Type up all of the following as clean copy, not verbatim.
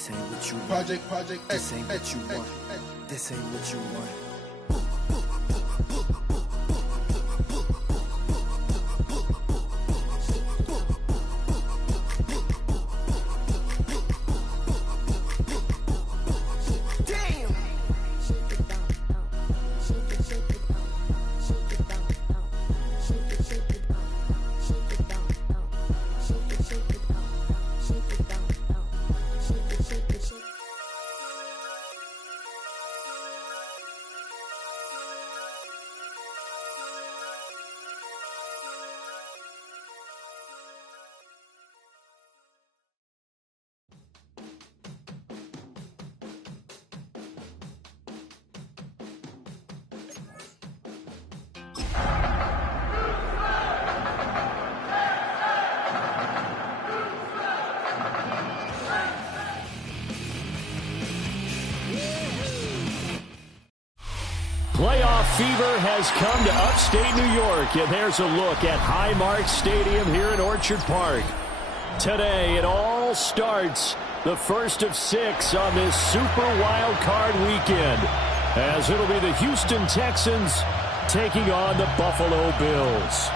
This ain't what you want. Project. This ain't what you want. This ain't what you want. Playoff fever has come to upstate New York, and there's a look at Highmark Stadium here in Orchard Park. Today, it all starts, the first of 6 on this Super Wild Card weekend, as it'll be the Houston Texans taking on the Buffalo Bills.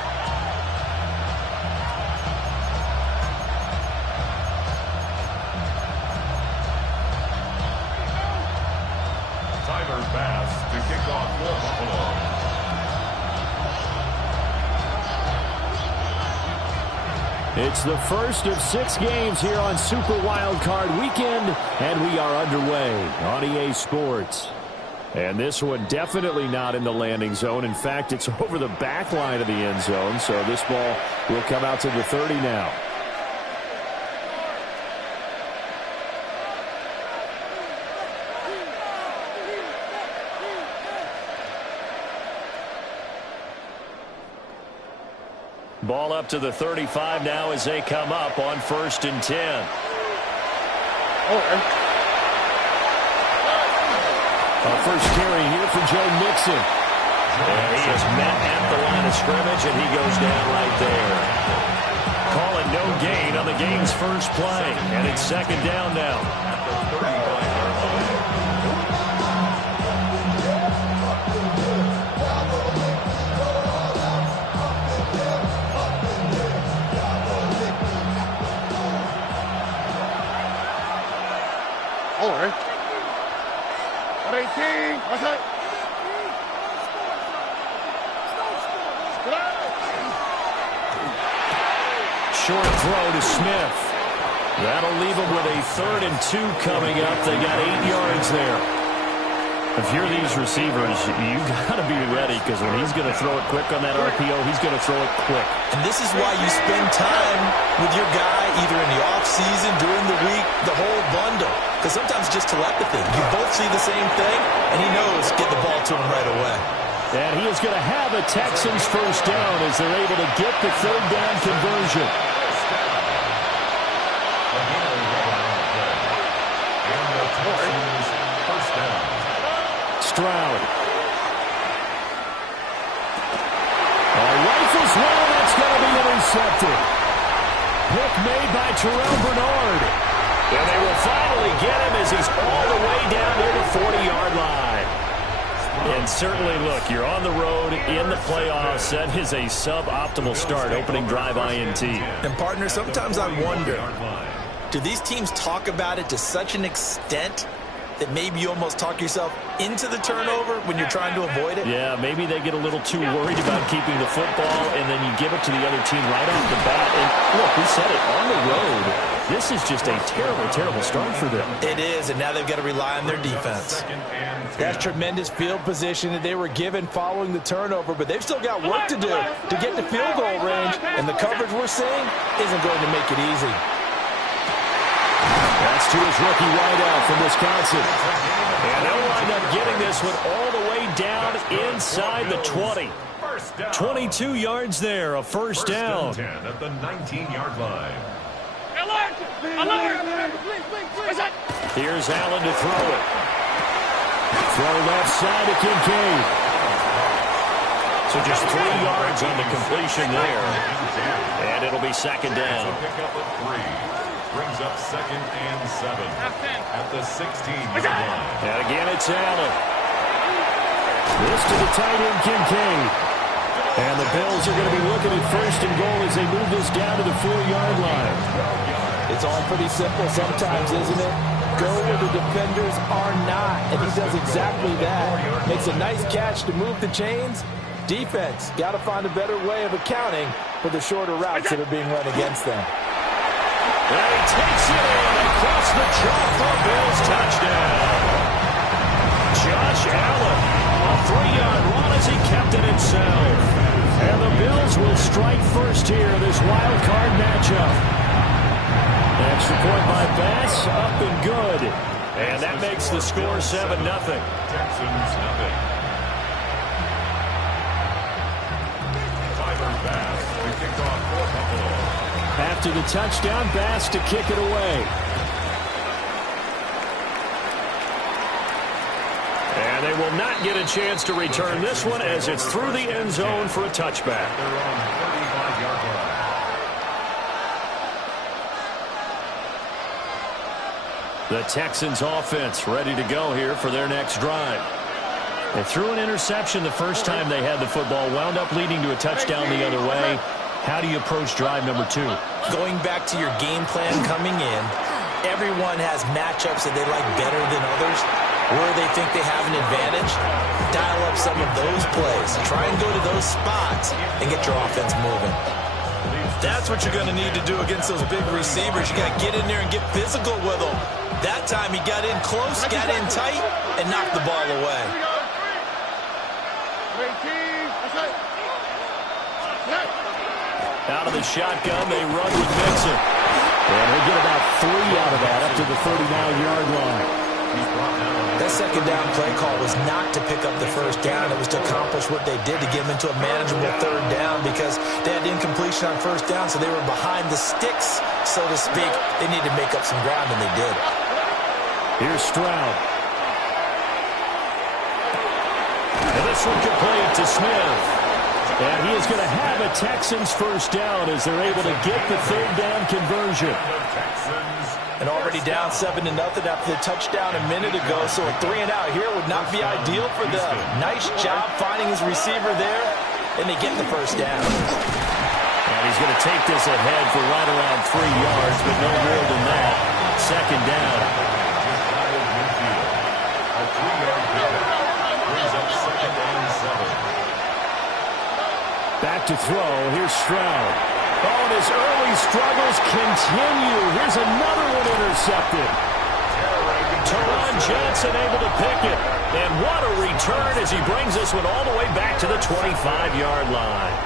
Tyler Bass to kick off for Buffalo. It's the first of 6 games here on Super Wild Card weekend, and we are underway on EA Sports. And this one definitely not in the landing zone. In fact, it's over the back line of the end zone, so this ball will come out to the 30 now. Ball up to the 35 now as they come up on 1st and 10. Our first carry here for Joe Mixon. And he is met at the line of scrimmage, and he goes down right there. Call it no gain on the game's first play, and it's 2nd down now. Short throw to Smith. That'll leave them with a 3rd and 2 coming up. They got 8 yards there. If you're these receivers, you got to be ready, because when he's going to throw it quick on that RPO, he's going to throw it quick. And this is why you spend time with your guy either in the offseason, during the week, the whole bundle. Because sometimes it's just telepathy. You both see the same thing, and he knows get the ball to him right away. And he is going to have a Texans first down as they're able to get the 3rd down conversion. Stroud. Rifles one, that's going to be intercepted. Pick made by Terrell Bernard. And they will finally get him as he's all the way down near the 40-yard line. And certainly, look, you're on the road in the playoffs. That is a suboptimal start, opening drive INT. And, partner, sometimes I wonder, do these teams talk about it to such an extent that maybe you almost talk yourself into the turnover when you're trying to avoid it? Yeah, maybe they get a little too worried about keeping the football, and then you give it to the other team right off the bat. And, look, we said it, on the road, this is just a terrible, terrible start for them. It is, and now they've got to rely on their defense. That's tremendous field position that they were given following the turnover, but they've still got work to do to get to field goal range, and the coverage we're seeing isn't going to make it easy. That's to his rookie wideout from Wisconsin. And they'll wind up getting this one all the way down inside the 20. 22 yards there, a first down. 10 at the 19-yard line. Here's Allen to throw it. Throw left side to Kincaid. So just 3 yards on the completion there. And it'll be 2nd down. Brings up 2nd and 7 at the 16-yard line. And again, it's Allen. This to the tight end, Kincaid. And the Bills are going to be looking at 1st and goal as they move this down to the 4-yard line. It's all pretty simple sometimes, isn't it? Go where the defenders are not, and he does exactly that. Makes a nice catch to move the chains. Defense got to find a better way of accounting for the shorter routes that are being run against them. And he takes it in across the chalk for a Bills touchdown. Josh Allen, a 3-yard run as he kept it himself. And the Bills will strike first here in this wild card matchup. Extra point by Bass, up and good. And that makes the score 7-0. Texans nothing. Tyler Bass to kick off for Buffalo. After the touchdown, Bass to kick it away. And they will not get a chance to return this one as it's through the end zone for a touchback. They're on 35-yard line. The Texans offense ready to go here for their next drive. They threw an interception the first time they had the football, wound up leading to a touchdown the other way. How do you approach drive number 2? Going back to your game plan coming in, everyone has matchups that they like better than others. Where they think they have an advantage, dial up some of those plays. Try and go to those spots and get your offense moving. That's what you're going to need to do against those big receivers. You got to get in there and get physical with them. That time he got in close, got in tight, and knocked the ball away. Out of the shotgun, they run with Mixon. And they get about 3 out of that up to the 39-yard line. That second down play call was not to pick up the first down. It was to accomplish what they did to get them into a manageable 3rd down because they had incompletion on 1st down, so they were behind the sticks, so to speak. They needed to make up some ground, and they did. Here's Stroud. And this one complete to Smith. And he is going to have a Texans first down as they're able to get the 3rd down conversion. And already down 7-0 after the touchdown a minute ago, so a 3-and-out here would not be ideal for them. Nice job finding his receiver there, and they get the first down. And he's going to take this ahead for right around 3 yards, but no more than that. 2nd down. A 3-yard pickup brings up 2nd and 7. Back to throw. Here's Stroud. Oh, and his early struggles continue. Here's another one intercepted. Teron Johnson able to pick it. And what a return as he brings this one all the way back to the 25-yard line.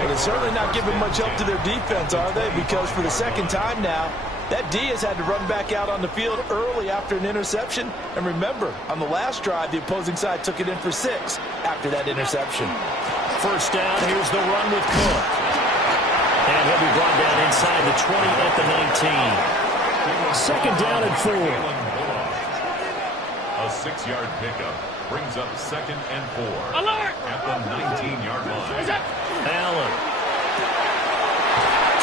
Well, they're certainly not giving much help to their defense, are they? Because for the 2nd time now, that D has had to run back out on the field early after an interception. And remember, on the last drive, the opposing side took it in for 6 after that interception. First down, here's the run with Cook. And he'll be brought down inside the 20 at the 19. 2nd down and 4. A 6-yard pickup brings up 2nd and 4. Alert! At the 19-yard line. Allen.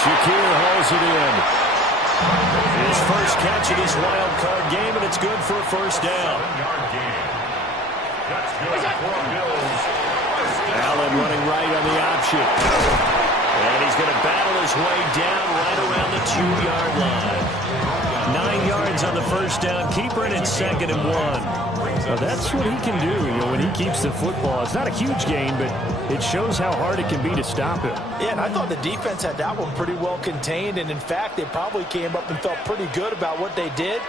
Shakir hauls it in. His first catch in this wild card game, and it's good for a first down. 7-yard gain. That's good for Bills. Allen running right on the option. And he's going to battle his way down right around the 2-yard line. 9 yards on the first down. Keeper in at 2nd and 1. Well, that's what he can do, when he keeps the football. It's not a huge gain, but it shows how hard it can be to stop him. Yeah, and I thought the defense had that one pretty well contained, and in fact, they probably came up and felt pretty good about what they did.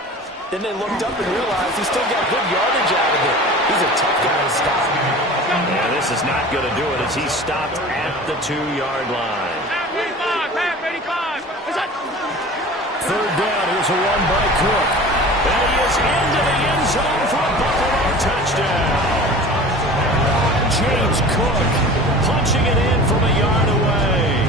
Then they looked up and realized he still got good yardage out of it. He's a tough guy to stop. Yeah, this is not going to do it as he stopped at the 2-yard line. 3rd down, here's a run by Cook. And he is into the end zone for a Buffalo touchdown. James Cook punching it in from a yard away.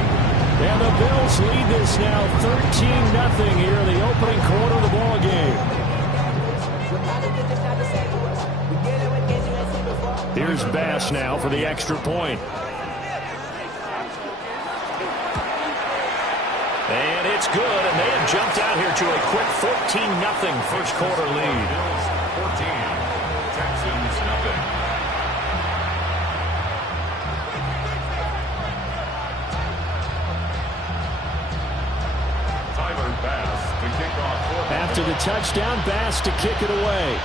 And the Bills lead this now 13-0 here in the opening quarter of the ball game. Here's Bass now for the extra point. And it's good, and they have jumped out here to a quick 14-0 first quarter lead. 14, Texans nothing. Tyler Bass to kick off. After the touchdown, Bass to kick it away.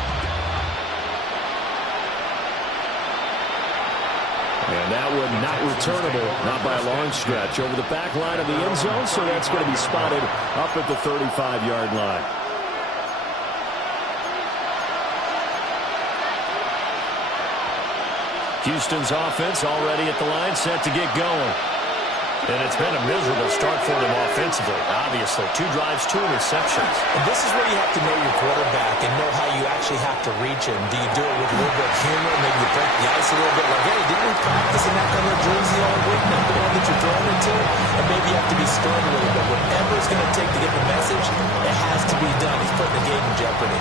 And that one not returnable, not by a long stretch, over the back line of the end zone, so that's going to be spotted up at the 35-yard line. Houston's offense already at the line, set to get going. And it's been a miserable start for them offensively, obviously. 2 drives, 2 interceptions. And this is where you have to know your quarterback and know how you actually have to reach him. Do you do it with a little bit of humor? Maybe you break the ice a little bit. Like, hey, didn't we practice in that color jersey all week? Not the one that you're throwing into? And maybe you have to be stern a little bit. Whatever it's going to take to get the message, it has to be done. He's putting the game in jeopardy.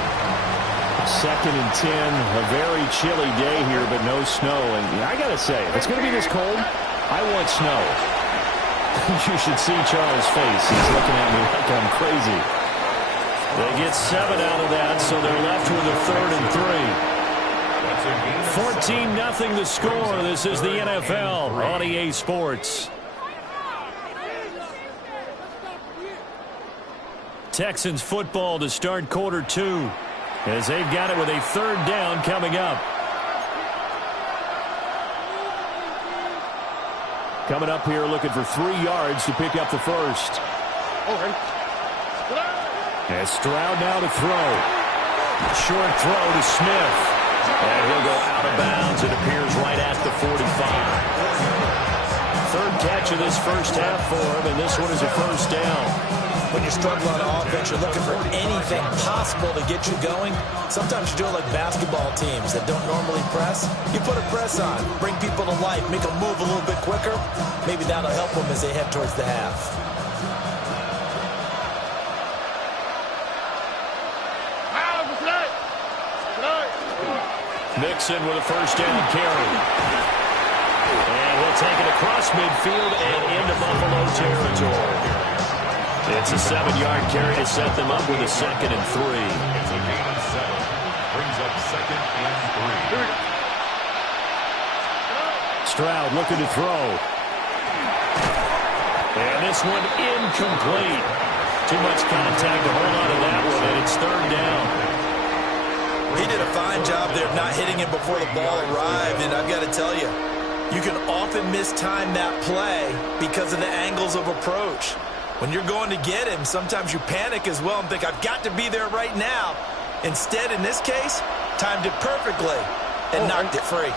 2nd and 10, a very chilly day here, but no snow. And I got to say, if it's going to be this cold, I want snow. You should see Charles' face. He's looking at me like I'm crazy. They get 7 out of that, so they're left with a 3rd and 3. 14-0 the score. This is the NFL on EA Sports. Texans football to start quarter 2, as they've got it with a 3rd down coming up. Coming up here looking for 3 yards to pick up the first. As Stroud now to throw. Short throw to Smith. And he'll go out of bounds. It appears right at the 45. 3rd catch of this first half for him, and this one is a 1st down. When you struggle on offense, you're looking for anything possible to get you going. Sometimes you do it like basketball teams that don't normally press. You put a press on, bring people to life, make them move a little bit quicker. Maybe that'll help them as they head towards the half. Mixon with a 1st down carry. And he'll take it across midfield and into Buffalo territory. It's a 7-yard carry to set them up with a 2nd and 3. It's a gain of 7. Brings up 2nd and 3. Stroud looking to throw. And this one incomplete. Too much contact to hold on to that one, and it's 3rd down. He did a fine job there of not hitting him before the ball arrived, and I've got to tell you, you can often mistime that play because of the angles of approach. When you're going to get him, sometimes you panic as well and think, I've got to be there right now. Instead, in this case, timed it perfectly and knocked it free.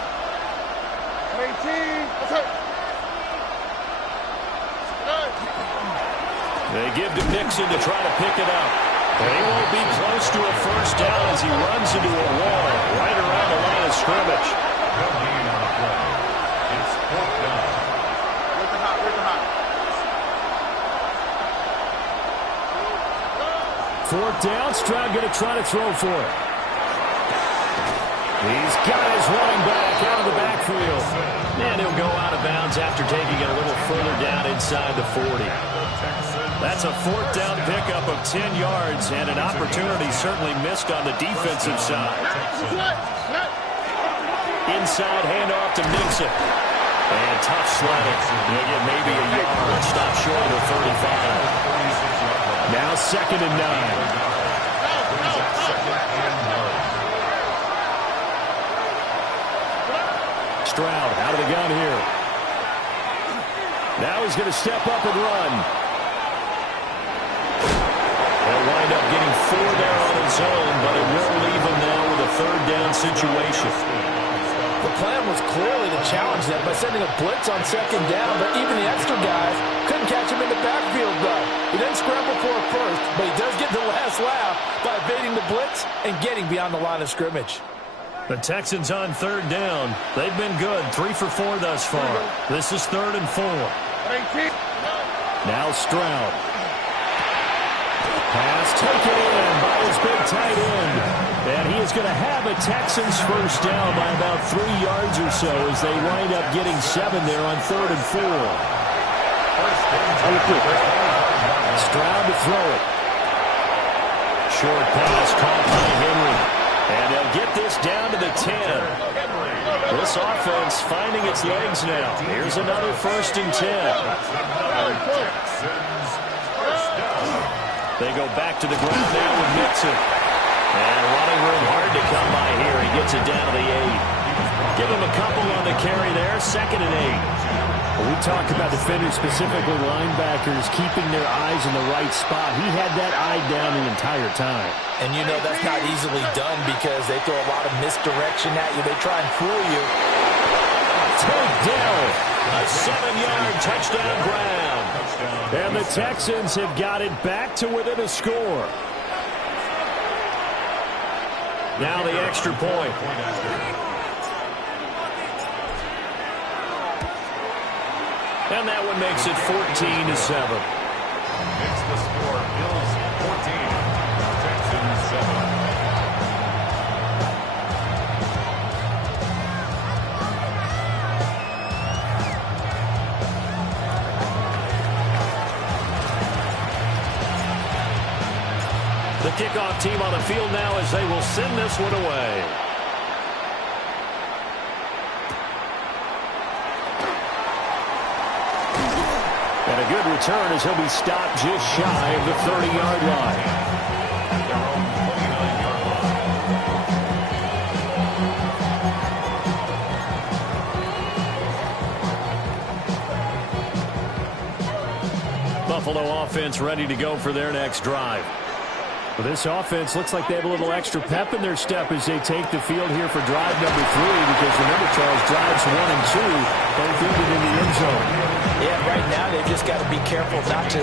They give to Mixon to try to pick it up. But he won't be close to a 1st down as he runs into a wall right around the line of scrimmage. Good gain on the play. It's 4th down. Fourth down, Stroud going to try to throw for it. He's got his running back out of the backfield. And he'll go out of bounds after taking it a little further down inside the 40. That's a 4th down pickup of 10 yards and an opportunity certainly missed on the defensive side. Inside handoff to Mixon. And tough sledding. He'll get maybe a yard. Stop short of the 35. Now 2nd and 9. Stroud out of the gun here. Now he's going to step up and run. He'll wind up getting 4 there on his own, but it will leave him now with a 3rd down situation. The plan was clearly to challenge them by sending a blitz on 2nd down, but even the extra guys couldn't catch him in the backfield, though. He then scrambled for a 1st, but he does get the last laugh by evading the blitz and getting beyond the line of scrimmage. The Texans on 3rd down. They've been good, 3 for 4 thus far. This is 3rd and 4. Now Stroud. Pass taken in by his big tight end. And he is going to have a Texans 1st down by about 3 yards or so as they wind up getting 7 there on 3rd and 4. Stroud to throw it. Short pass caught by Henry. And they'll get this down to the 10. This offense finding its legs now. Here's another 1st and 10. They go back to the ground now with Mixon. And running room hard to come by here. He gets it down to the 8. Give him a couple on the carry there. 2nd and 8. We talk about defenders, specifically linebackers, keeping their eyes in the right spot. He had that eye down the entire time. And you know that's not easily done because they throw a lot of misdirection at you. They try and fool you. Takedown. A 7-yard touchdown grab. And the Texans have got it back to within a score. Now the extra point. And that one makes it 14-7. Makes the score Bills 14, Texans 7. The kickoff team on the field now as they will send this one away. And a good return as he'll be stopped just shy of the 30-yard line. At their own 29-yard line. Buffalo offense ready to go for their next drive. Well, this offense looks like they have a little extra pep in their step as they take the field here for drive number 3 because remember, Charles, drives 1 and 2 both ended in the end zone. Yeah, right now they've just got to be careful not to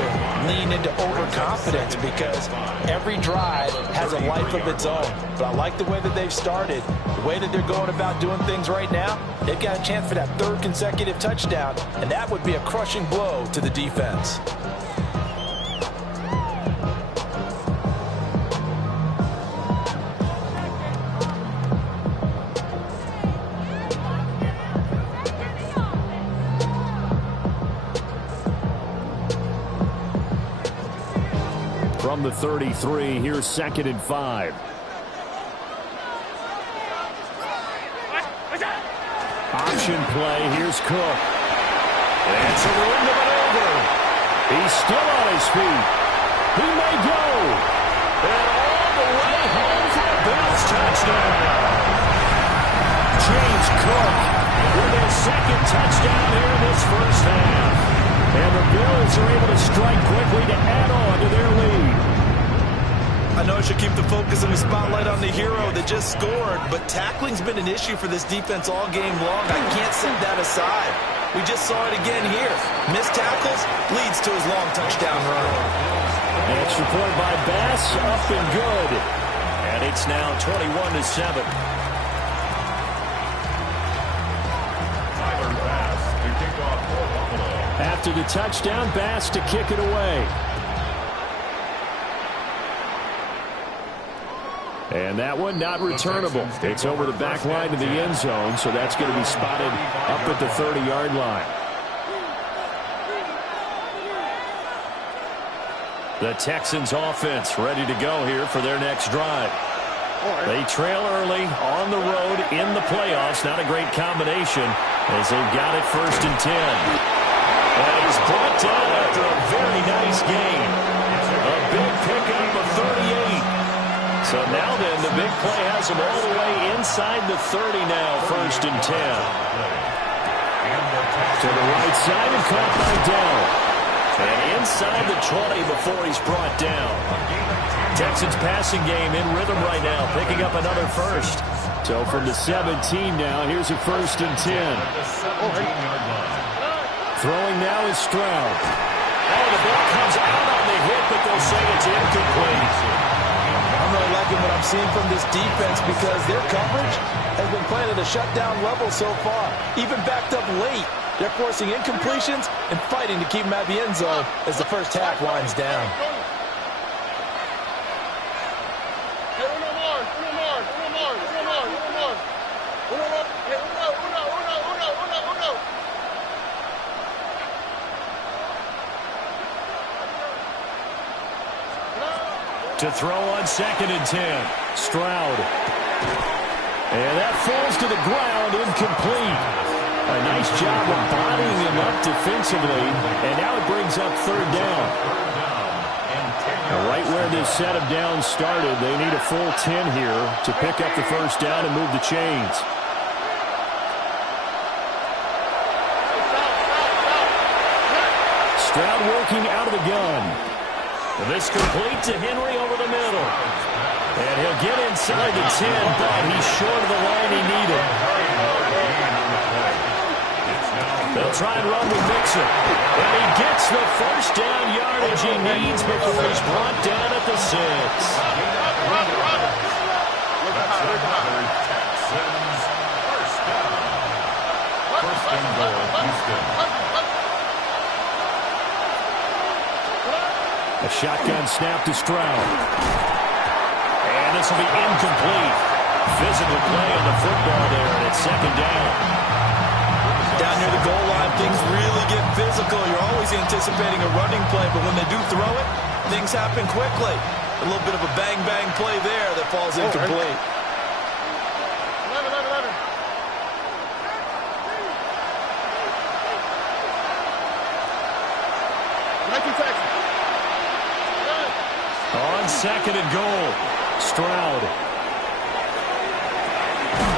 lean into overconfidence because every drive has a life of its own. But I like the way that they've started, the way that they're going about doing things right now. They've got a chance for that 3rd consecutive touchdown, and that would be a crushing blow to the defense. From the 33, here's 2nd and 5. Option play, here's Cook. And it's a room to maneuver. He's still on his feet. He may go. And all the way home for a Bills touchdown. James Cook with his 2nd touchdown here in this first half. And the Bills are able to strike quickly to add on to their lead. I know I should keep the focus and the spotlight on the hero that just scored, but tackling's been an issue for this defense all game long. I can't set that aside. We just saw it again here. Missed tackles leads to his long touchdown run. Extra point by Bass, up and good. And it's now 21-7. Tyler Bass to kick off for Buffalo. After the touchdown, Bass to kick it away. And that one not returnable. It's over the back line of the end zone, so that's going to be spotted up at the 30-yard line. The Texans offense ready to go here for their next drive. They trail early on the road in the playoffs. Not a great combination as they've got it 1st and 10. That is brought down after a very nice gain. A big pickup of 38. So now then, the big play has them all the way inside the 30 now, 1st and 10. To the right side and caught by Dell. And inside the 20 before he's brought down. Texans passing game in rhythm right now, picking up another 1st. So from the 17 now, here's a 1st and 10. Throwing now is Stroud. Oh, the ball comes out on the hit, but they'll say it's incomplete. I'm really liking what I'm seeing from this defense because their coverage has been playing at a shutdown level so far. Even backed up late, they're forcing incompletions and fighting to keep them at the end zone as the first half winds down. To throw on 2nd and 10. Stroud. And that falls to the ground, incomplete. A nice job of bodying him up defensively, and now it brings up 3rd down. Right where this set of downs started, they need a full 10 here to pick up the 1st down and move the chains. Stroud working out of the gun. This complete to Henry over the middle. And he'll get inside the 10, but he's short of the line he needed. They'll try and run with Mixon. And he gets the 1st down yardage he needs before he's brought down at the 6. A shotgun snap to Stroud. And this will be incomplete. Physical play on the football there, and it's 2nd down. Down near the goal line, things really get physical. You're always anticipating a running play, but when they do throw it, things happen quickly. A little bit of a bang-bang play there that falls incomplete. On 2nd and goal, Stroud.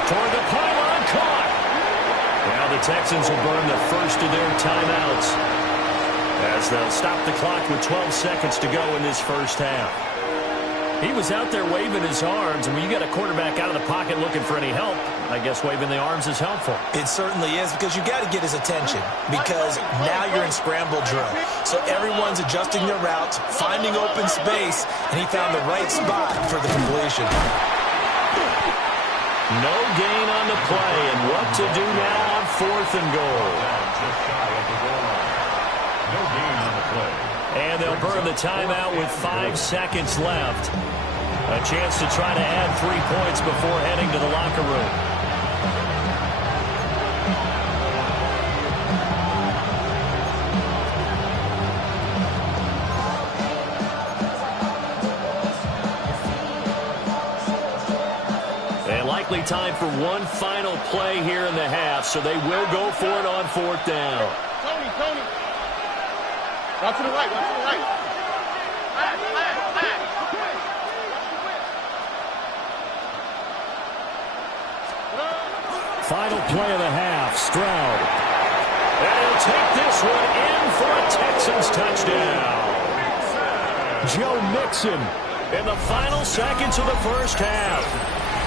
Toward the pylon, caught. Now the Texans will burn the 1st of their timeouts as they'll stop the clock with 12 seconds to go in this 1st half. He was out there waving his arms, and when you got a quarterback out of the pocket looking for any help, I guess waving the arms is helpful. It certainly is, because you got to get his attention, because now you're in scramble drill. So everyone's adjusting their routes, finding open space, and he found the right spot for the completion. No gain on the play, and what to do now on 4th and goal. Just shy of the goal line. No gain on the play. And they'll burn the timeout with 5 seconds left. A chance to try to add 3 points before heading to the locker room. And likely time for one final play here in the half, so they will go for it on 4th down. Tony. Watch to the right, watch to the right. Final play of the half, Stroud. And he'll take this one in for a Texans touchdown. Joe Mixon in the final seconds of the 1st half.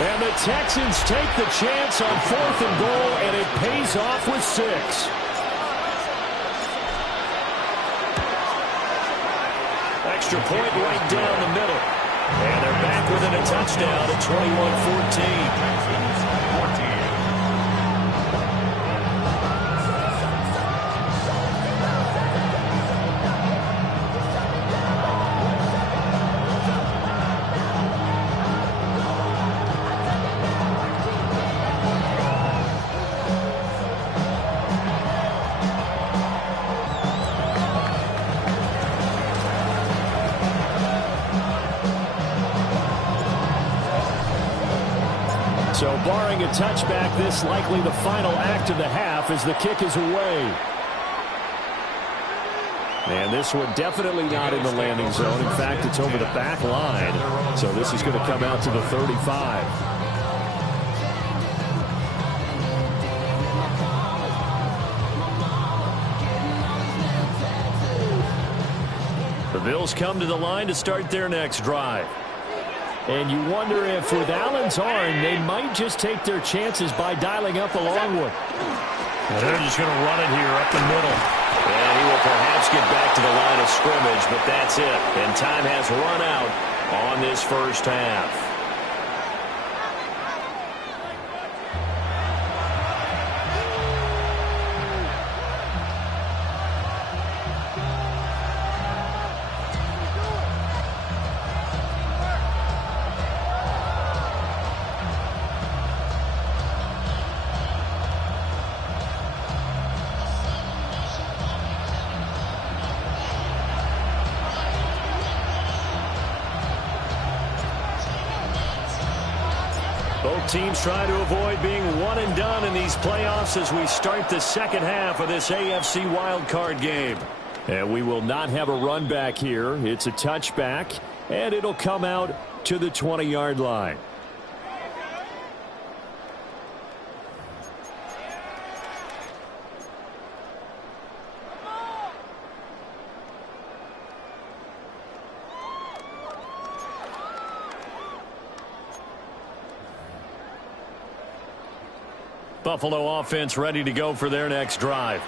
And the Texans take the chance on 4th and goal, and it pays off with 6. Extra point right down the middle. And they're back within a touchdown at 21-14. So barring a touchback, this likely the final act of the half as the kick is away. And this one definitely not in the landing zone. In fact, it's over the back line. So this is going to come out to the 35. The Bills come to the line to start their next drive. And you wonder if with Allen's arm, they might just take their chances by dialing up a long one. And they're just going to run it here up the middle. And he will perhaps get back to the line of scrimmage, but that's it. And time has run out on this 1st half. Both teams trying to avoid being one and done in these playoffs as we start the second half of this AFC wildcard game. And we will not have a run back here. It's a touchback, and it'll come out to the 20-yard line. Buffalo offense ready to go for their next drive.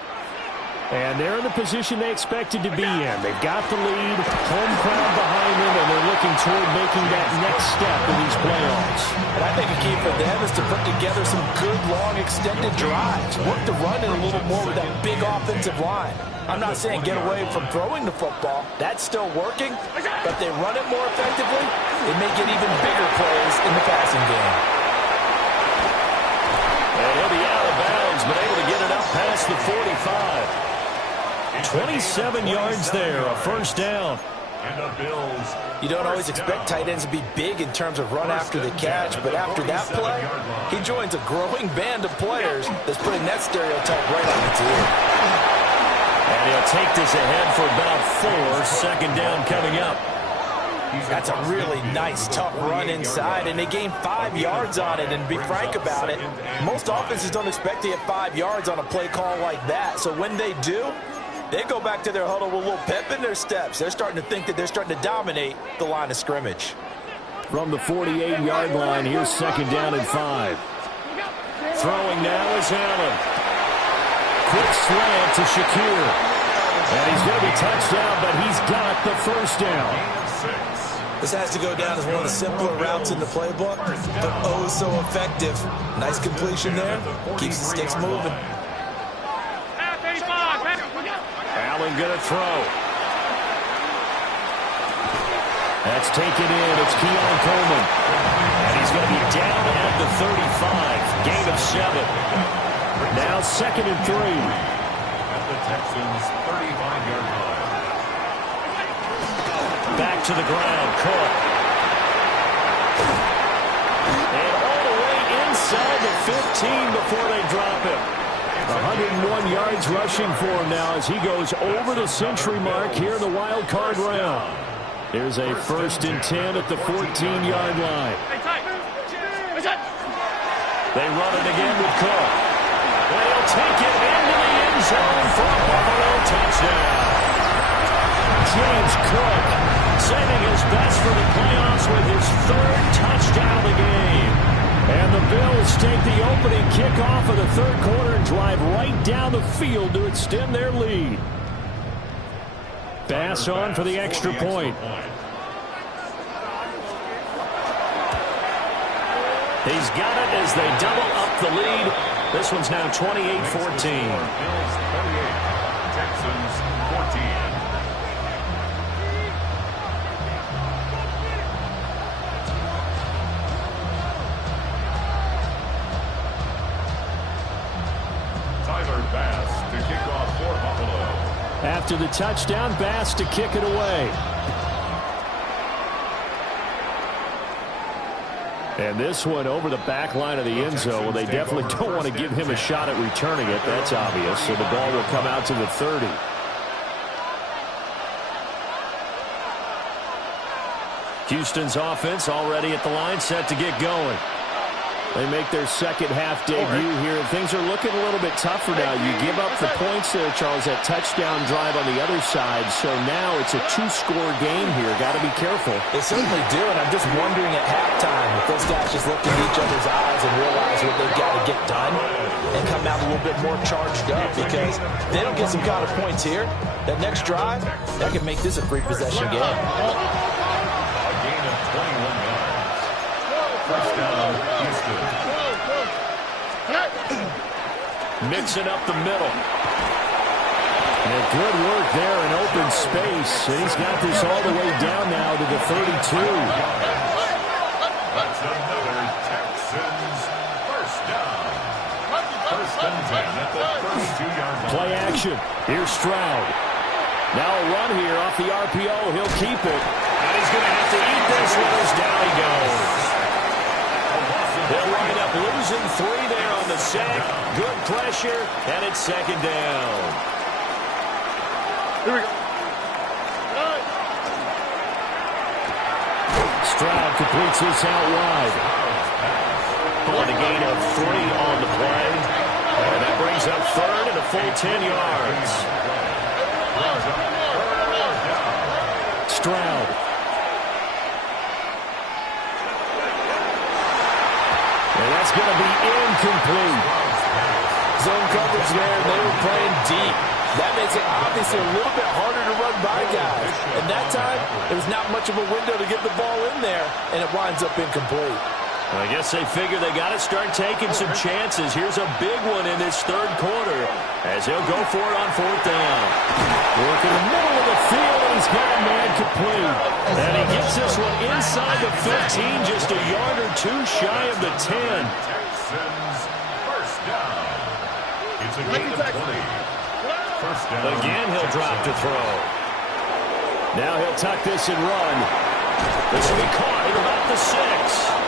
And they're in the position they expected to be in. They've got the lead, home crowd behind them, and they're looking toward making that next step in these playoffs. And I think a key for them is to put together some good, long, extended drives. Work the run in a little more with that big offensive line. I'm not saying get away from throwing the football. That's still working. But if they run it more effectively, they may get even bigger plays in the passing game. And he'll be out of bounds, but able to get it up past the 45. 27 yards there, a first down. And the Bills. You don't always expect tight ends to be big in terms of run after the catch, but after that play, he joins a growing band of players that's putting that stereotype right on its ear. And he'll take this ahead for about 4. Second down coming up. That's a really nice, tough run inside, and they gain 5 yards on it. And to be frank about it, most offenses don't expect to get 5 yards on a play call like that. So when they do, they go back to their huddle with a little pep in their steps. They're starting to think that they're starting to dominate the line of scrimmage. From the 48-yard line, here's second down and 5. Throwing now is Allen. Quick slant to Shakir. And he's going to be touched down, but he's got the first down. This has to go down as one of the simpler routes in the playbook, but oh so effective. Nice completion there. Keeps the sticks moving. Allen going to throw. That's taken in. It's Keon Coleman. And he's going to be down at the 35. Gain of 7. Now second and 3. At the Texans' 35-yard line. Back to the ground, Cook. And all the way inside the 15 before they drop him. 101 yards rushing for him now as he goes over the century mark here in the wild card round. There's a first and 10 at the 14-yard line. They run it again with Cook. They'll take it into the end zone for a Buffalo touchdown. James Cook saving his best for the playoffs with his 3rd touchdown of the game. And the Bills take the opening kickoff of the 3rd quarter and drive right down the field to extend their lead. Pass on for the extra point. He's got it as they double up the lead. This one's now 28-14. Bills 38, Texans 14. Bass to kick off for Buffalo. After the touchdown, Bass to kick it away. And this one over the back line of the end zone. Well, they definitely don't want to give him a shot at returning it. That's obvious. So the ball will come out to the 30. Houston's offense already at the line, set to get going. They make their second half debut here, and things are looking a little bit tougher now. You give up the points there, Charles, that touchdown drive on the other side. So now it's a 2-score game here. Got to be careful. They certainly do, and I'm just wondering at halftime if those guys just look into each other's eyes and realize what they've got to get done and come out a little bit more charged up, because if they don't get some kind of points here, that next drive, that could make this a free possession game. A gain of 21 yards. First down, Houston. Mixing up the middle. And good work there in open space. And he's got this all the way down now to the 32. That's another Texans first down. First and 10 at the 32-yard line. Play action. Here's Stroud. Now a run here off the RPO. He'll keep it. And he's going to have to eat this one as down he goes. A loss of They'll wind up losing 3 there on the sack. Good pressure, and it's second down. Here we go. Stroud completes this out wide. On a gain of 3 on the play. And that brings up third and a full 10 yards. Stroud. And that's going to be incomplete. Zone coverage there, and they were playing deep. That makes it obviously a little bit harder to run by guys. And that time, there's not much of a window to get the ball in there, and it winds up incomplete. I guess they figure they got to start taking some chances. Here's a big one in this third quarter as he'll go for it on fourth down. Work in the middle of the field, and he's got a man complete. And he gets this one inside the 15, just a yard or 2 shy of the 10. Texans first down. It's a gain of 20. First down. Again, he'll drop to throw. Now he'll tuck this and run. This will be caught at about the 6.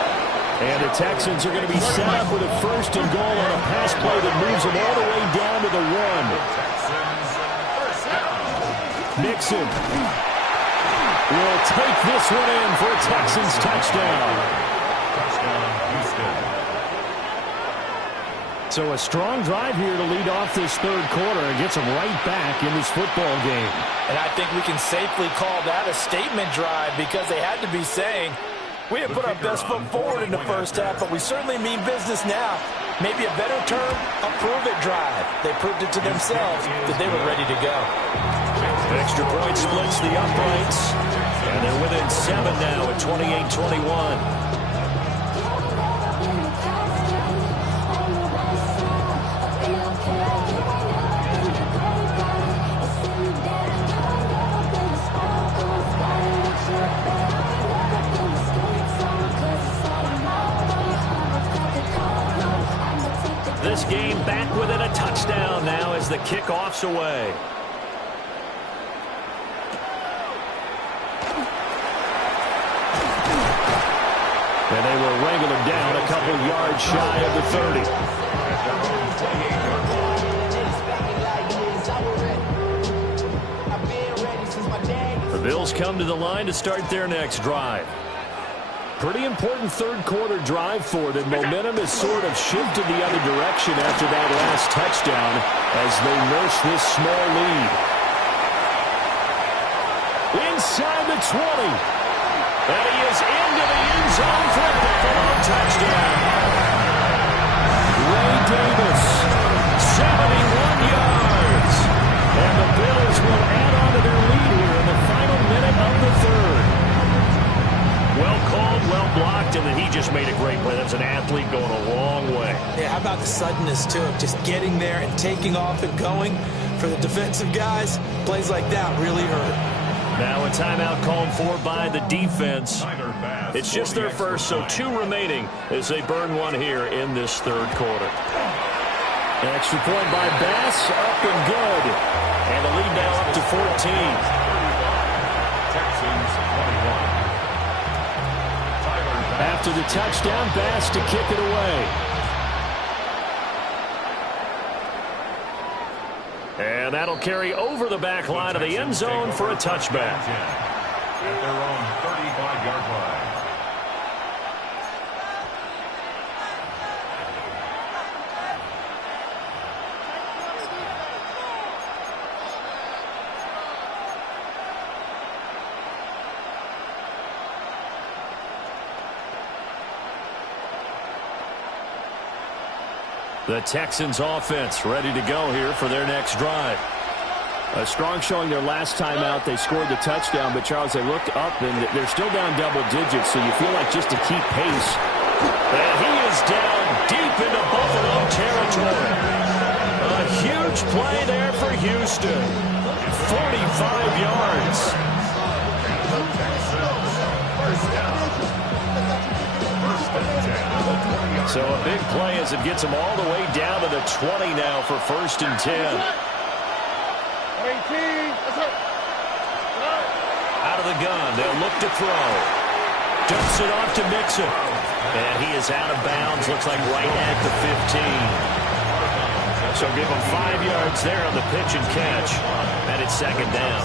And the Texans are going to be set up with a first and goal on a pass play that moves them all the way down to the 1. Texans first down. Mixon will take this one in for a Texans touchdown. Touchdown, Houston. So a strong drive here to lead off this third quarter and gets them right back in this football game. And I think we can safely call that a statement drive because they had to be saying, we have put our best foot forward in the first half, but we certainly mean business now. Maybe a better term, a prove-it drive. They proved it to themselves that they were ready to go. Extra point splits the uprights, and they're within 7 now at 28-21. This game back within a touchdown now as the kickoff's away. And they will wrangle him down a couple yards shy of the 30. The Bills come to the line to start their next drive. Pretty important third quarter drive for them. Momentum has sort of shifted the other direction after that last touchdown as they nurse this small lead. Inside the 20. And he is into the end zone for a Buffalo touchdown. Ray Davis, 71 yards. And the Bills will add on to their lead here in the final minute of the third. Well called, well blocked, and then he just made a great play. That was an athlete going a long way. Yeah, how about the suddenness to it? Just getting there and taking off and going. For the defensive guys, plays like that really hurt. Now a timeout called for by the defense. It's just their first, so 2 remaining as they burn one here in this third quarter. Extra point by Bass, up and good. And the lead now up to 14. Texans 21. After the touchdown, Bass to kick it away. And that'll carry over the back line of the end zone for a touchback. At their own 35-yard line. The Texans offense ready to go here for their next drive. A strong showing their last time out. They scored the touchdown, but Charles, they looked up and they're still down double digits, so you feel like just to keep pace. And he is down deep into Buffalo territory. A huge play there for Houston. 45 yards. First down. First and 10. So a big play as it gets them all the way down to the 20 now for first and 10. 18. Let's go. Out of the gun, they'll look to throw. Dumps it off to Mixon. And he is out of bounds, looks like right at the 15. So give him 5 yards there on the pitch and catch. And it's second down.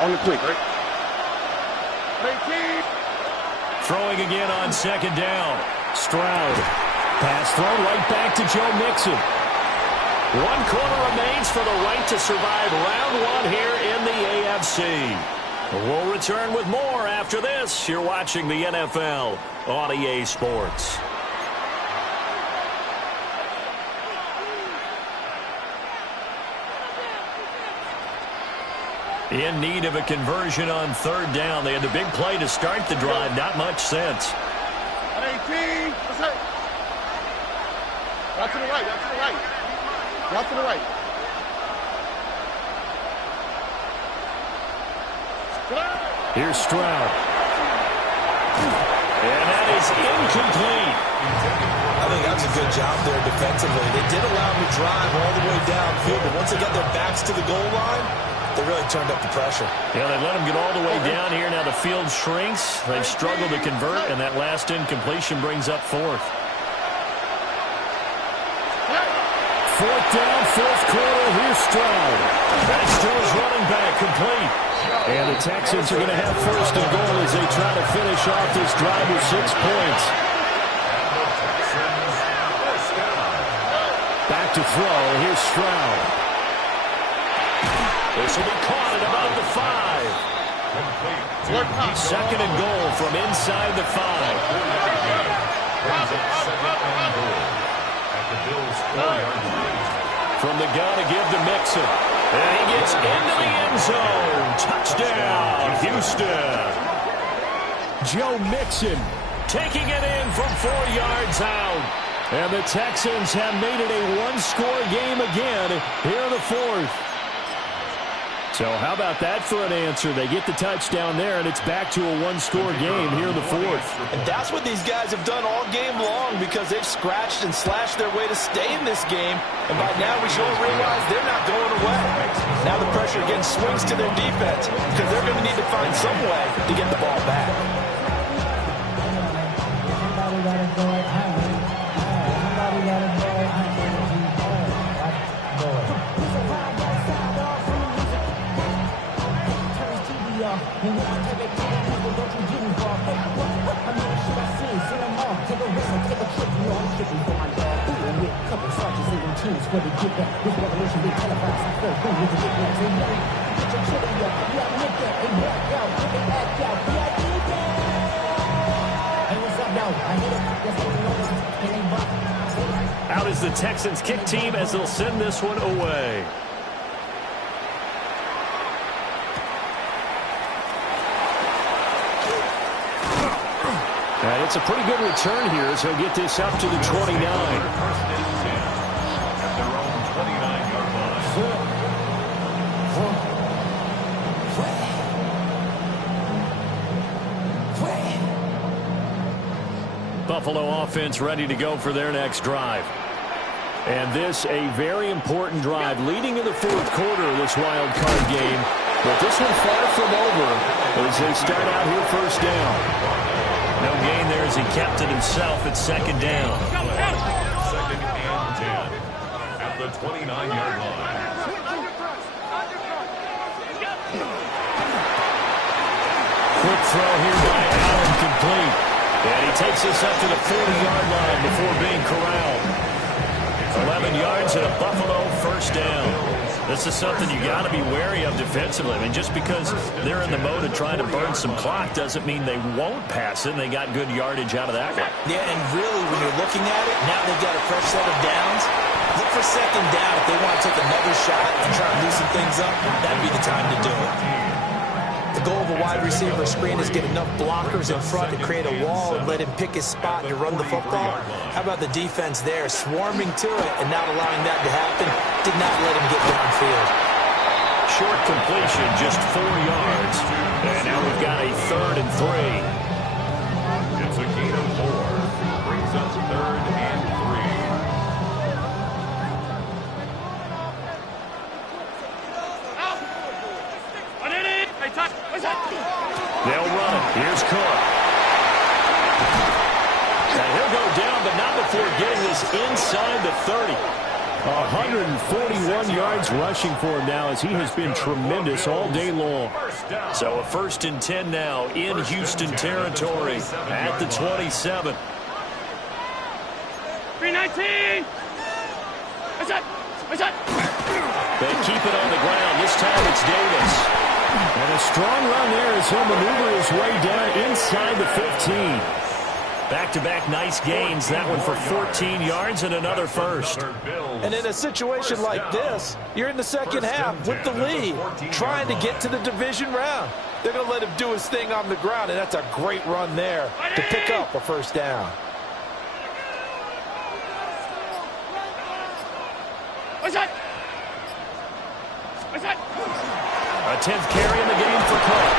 On the quick, right? Throwing again on second down. Stroud. Pass thrown right back to Joe Mixon. 1 quarter remains for the right to survive round 1 here in the AFC. We'll return with more after this. You're watching the NFL on EA Sports. In need of a conversion on third down. They had the big play to start the drive. Not much sense. 18. That's it. Right to the right. Right to the right. Right to the right. Here's Stroud. And that is incomplete. I think that's a good job there defensively. They did allow him to drive all the way downfield, but once they got their backs to the goal line, they really turned up the pressure. Yeah, they let him get all the way down here. Now the field shrinks. They've struggled to convert, and that last incompletion brings up fourth. 4th down, 4th quarter. Here's Stroud. That's to his running back, complete. And the Texans are going to have first and goal as they try to finish off this drive with 6 points. Back to throw. Here's Stroud. This will be caught at about the 5. Second and goal from inside the 5. From the gun to give to Mixon. And he gets into the end zone. Touchdown, Houston. Joe Mixon taking it in from 4 yards out. And the Texans have made it a 1-score game again here in the 4th. So how about that for an answer? They get the touchdown there, and it's back to a 1-score game here in the 4th. And that's what these guys have done all game long because they've scratched and slashed their way to stay in this game. And by now we should realize they're not going away. Now the pressure again swings to their defense because they're going to need to find some way to get the ball back. Out is the Texans kick team as they'll send this one away. And it's a pretty good return here as he'll get this up to the 29. Buffalo offense ready to go for their next drive. And this a very important drive leading in the 4th quarter of this wild card game. But this one far from over as they start out here first down. No gain there as he kept it himself at second down. Second and 10 at the 29-yard line. Quick throw here by Allen, complete. And he takes this up to the 40-yard line before being corralled. 11 yards and a Buffalo first down. This is something you got to be wary of defensively. I mean, just because they're in the mode of trying to burn some clock doesn't mean they won't pass it, and they got good yardage out of that one. Yeah, and really, when you're looking at it, now they've got a fresh set of downs. Look for second down if they want to take another shot and try and loosen things up. That'd be the time to do it. The goal of a wide receiver screen is get enough blockers in front to create a wall and let him pick his spot to run the football. How about the defense there, swarming to it and not allowing that to happen? Did not let him get downfield. Short completion, just 4 yards. And now we've got a 3rd and 3. It's a gain of 4. Brings us 3rd and 3. They'll run it. Here's Cook. And he'll go down, but not before getting this inside the 30. 141 yards rushing for him now, as he has been tremendous all day long. So a 1st and 10 now in Houston territory at the 27. 319. They keep it on the ground. This time it's Davis. And a strong run there as he'll maneuver his way down inside the 15. Back-to-back nice gains. That one for 14 yards and another first. And in a situation like this, you're in the second half with the lead, trying to get to the division round. They're going to let him do his thing on the ground, and that's a great run there to pick up a first down. A 10th carry in the game for Cook.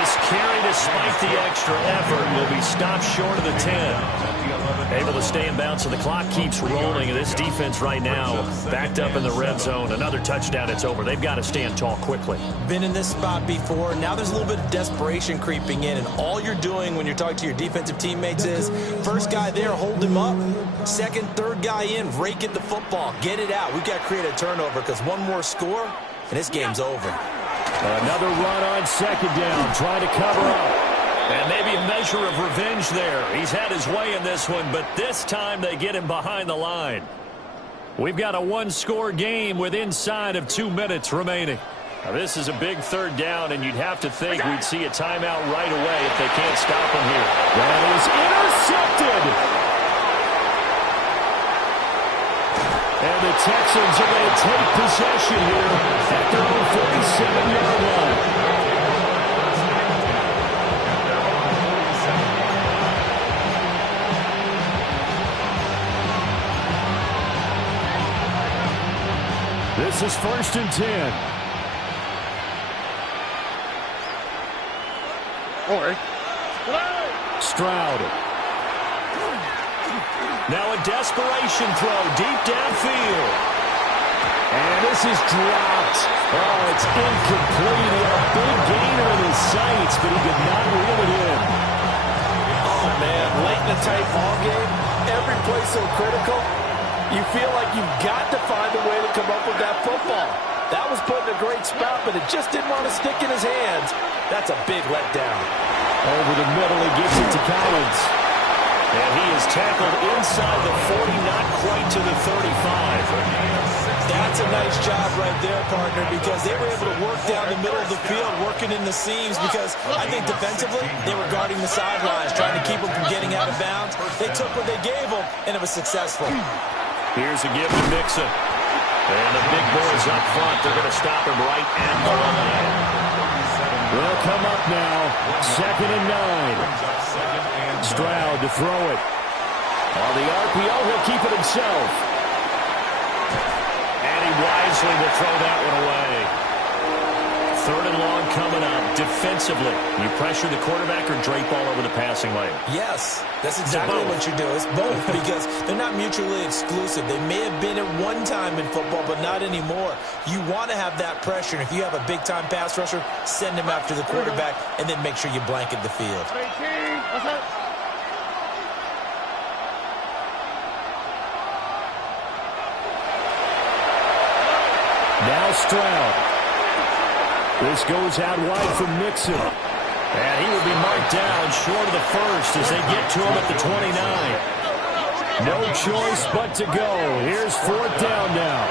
This carry, despite the extra effort, will be stopped short of the 10. Able to stay in bounds, so the clock keeps rolling. And this defense right now backed up in the red zone. Another touchdown, it's over. They've got to stand tall quickly. Been in this spot before. Now there's a little bit of desperation creeping in. And all you're doing when you're talking to your defensive teammates is, first guy there, hold him up. Second, third guy in, rake at the football. Get it out. We've got to create a turnover, because one more score, and this game's over. Another run on second down, trying to cover up. And maybe a measure of revenge there. He's had his way in this one, but this time they get him behind the line. We've got a one-score game with inside of 2 minutes remaining. Now, this is a big third down, and you'd have to think we'd see a timeout right away if they can't stop him here. That is intercepted. And the Texans are going to take possession here at their own 47-yard line. This is 1st and 10. Stroud. Now a desperation throw deep downfield. And this is dropped. Oh, it's incomplete. He had a big gainer in his sights, but he could not reel it in. Oh, man, late in a tight ball game, every play so critical, you feel like you've got to find a way to come up with that football. That was put in a great spot, but it just didn't want to stick in his hands. That's a big letdown. Over the middle, he gives it to Collins. And he is tackled inside the 40, not quite to the 35. That's a nice job right there, partner, because they were able to work down the middle of the field, working in the seams, because I think defensively they were guarding the sidelines, trying to keep them from getting out of bounds. They took what they gave them, and it was successful. Here's a give to Mixon. And the big boys up front, they're going to stop him right at the line. Will come up now. 2nd and 9. Stroud to throw it. On the RPO, he'll keep it himself. And he wisely will throw that one away. 3rd and long coming up. Defensively, you pressure the quarterback or drape all over the passing lane? Yes, that's exactly what you do. It's both, because they're not mutually exclusive. They may have been at one time in football, but not anymore. You want to have that pressure, and if you have a big-time pass rusher, send him after the quarterback, and then make sure you blanket the field. Now Stroud. This goes out wide for Mixon. And he will be marked down short of the first as they get to him at the 29. No choice but to go. Here's 4th down now.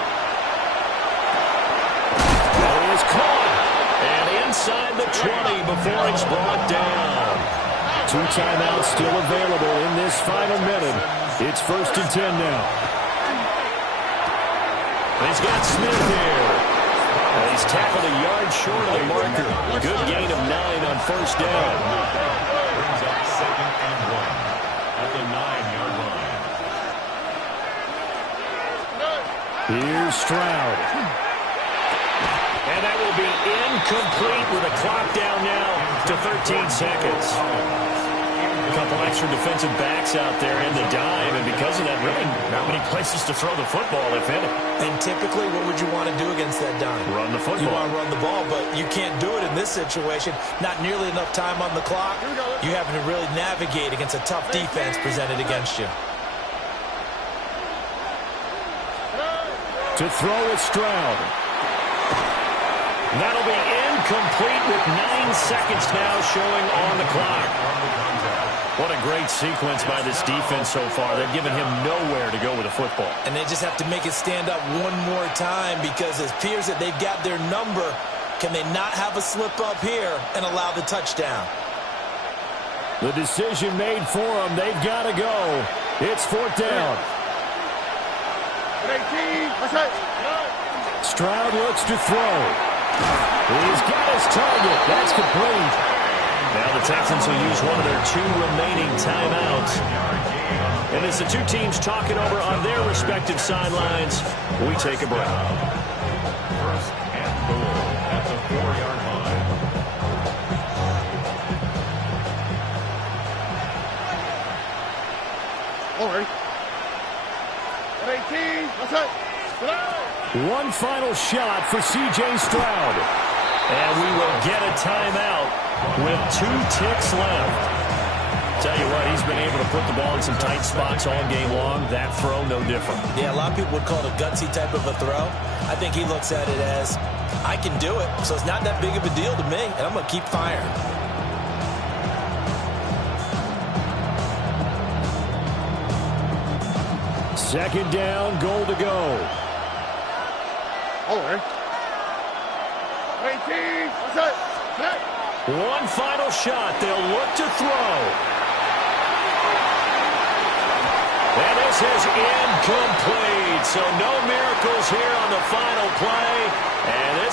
That is caught. And inside the 20 before it's brought down. 2 timeouts still available in this final minute. It's 1st and 10 now. He's got Smith here. And he's tackled a yard short of the marker. Good gain of 9 on 1st down. Brings up 2nd and 1 at the 9-yard line. Here's Stroud. And that will be incomplete with a clock down now to 13 seconds. A couple extra defensive backs out there in the dime, and because of that, really not many places to throw the football, if any. And typically, what would you want to do against that dime? Run the football. You want to run the ball, but you can't do it in this situation. Not nearly enough time on the clock. You having to really navigate against a tough defense presented against you. To throw is Stroud. That'll be incomplete with 9 seconds now showing on the clock. What a great sequence by this defense so far. They've given him nowhere to go with the football. And they just have to make it stand up one more time because it appears that they've got their number. Can they not have a slip up here and allow the touchdown? The decision made for them. They've got to go. It's 4th down. Stroud looks to throw. He's got his target. That's complete. Now the Texans will use one of their 2 remaining timeouts. And as the two teams talking over on their respective sidelines, we take a break. First and goal at the 4-yard line. All right. 18. That's it. One final shot for C.J. Stroud. And we will get a timeout with 2 ticks left. Tell you what, he's been able to put the ball in some tight spots all game long. That throw, no different. Yeah, a lot of people would call it a gutsy type of a throw. I think he looks at it as, I can do it, so it's not that big of a deal to me, and I'm going to keep firing. Second down, goal to go. All right. 18. That's it. One final shot. They'll look to throw. And this is incomplete. So no miracles here on the final play. And this